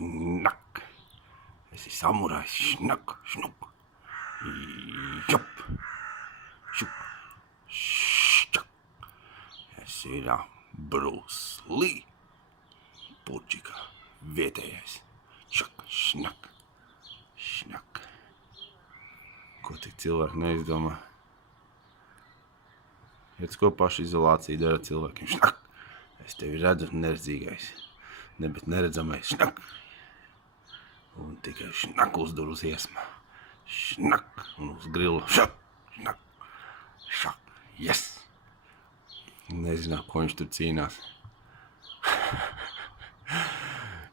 šnak. Esi samurajs, šnak, šnuk. Jup, šup, ščak. Esi Bruce Lee. Purčika, vietējais. Šak, šnak, šnak. Ko tik cilvēki neizdomā? Redz, ko pašizolācija dara cilvēkiem. Šnak. Es tevi redzu, neredzīgais. Bet neredzamais. Šnak. Un tikai šnak uzdur uz iesmā. Šnak. Un uz grila. Šak. Šnak. Šak. Yes. Nezinu, ko viņš tur cīnās.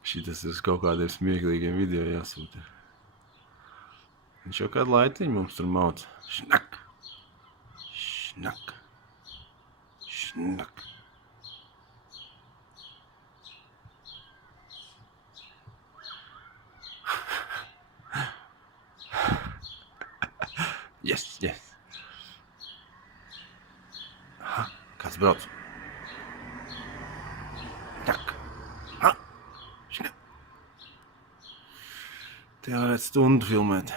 Šitas uz kaut kādiem smieklīgiem video jāsūta. Viņš jau kādu laiciņu mums tur mauc. Šnak. Šnak. Šnak. Yes, yes. Aha, kāds brauc. Tak. Ha. Šnak. Te varētu stundu filmēt.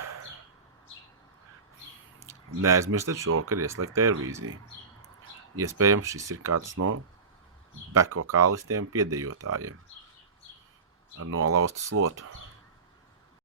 Neaizmirstat šovakar ieslēgt Airvīziju. Iespējams, šis ir kāds no back vokālistiem piedejotājiem ar nolaustu slotu.